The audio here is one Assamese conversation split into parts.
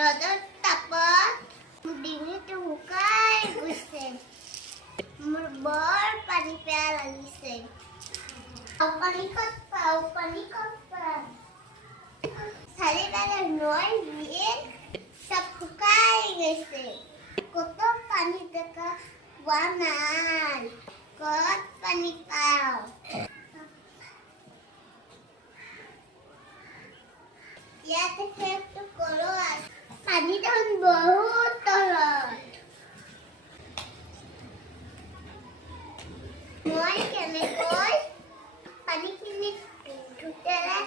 ৰ'দৰ তাপত ডিঙিটো শুকাই গৈছে। মোৰ বৰ পানী পিয়াহ লাগিছে। পানী ক'ত পাওঁ? চাৰিওফালে নৈ বিল চব শুকাই গৈছে। ক'তো পানী দেখা পোৱা নাই। ক'ত পানী পাওঁ? ইয়াতে খেলটো কৰোঁ আৰু পানী দেখোন বহুত তলত। মই কেনেকৈ পানীখিনি ভিতৰে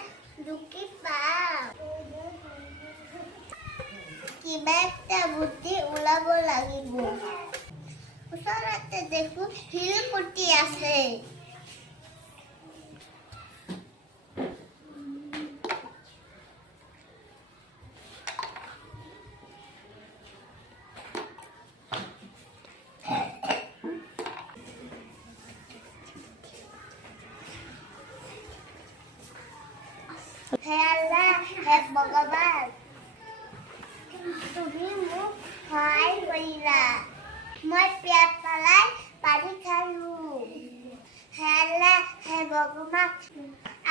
ঢুকি পাওঁ? কিবা এটা বুদ্ধি ওলাব লাগিব। ওচৰতে দেখোন শিলগুটি আছে। হে আল্লাহ, হে ভগৱান, তুমি মোক সহায় কৰিলা। মই পেট পেলাই পানী খালোঁ। হে আল্লাহ, হে ভগৱান,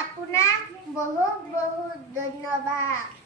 আপোনাক বহুত বহুত ধন্যবাদ।